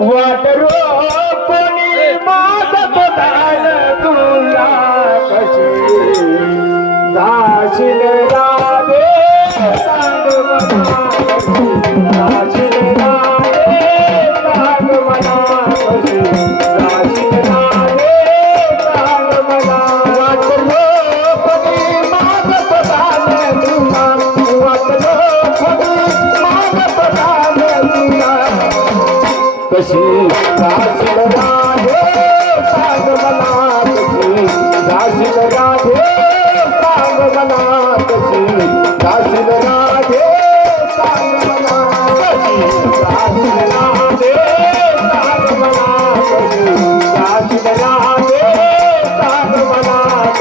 वाटरो कोणी माझं दान तुला कशी? जाशील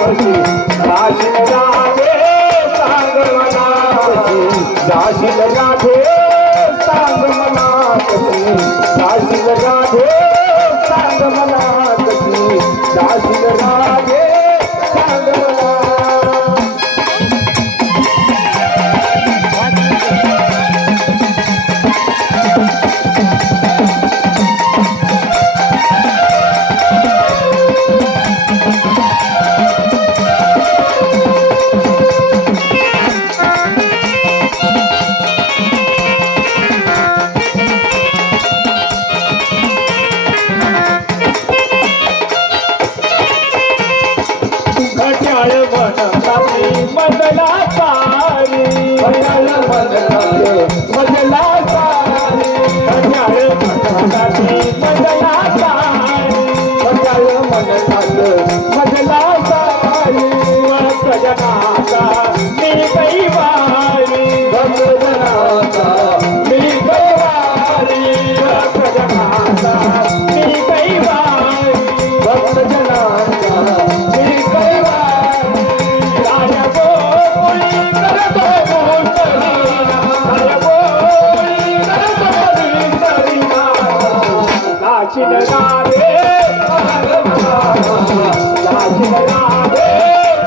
नामची दाशी जाते सांग मनाची दाशी जाते सांग मजला सारी मजला सारी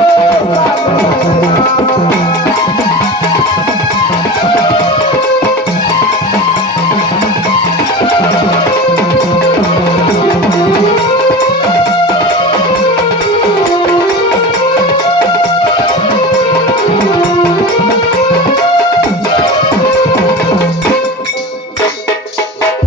Thank you.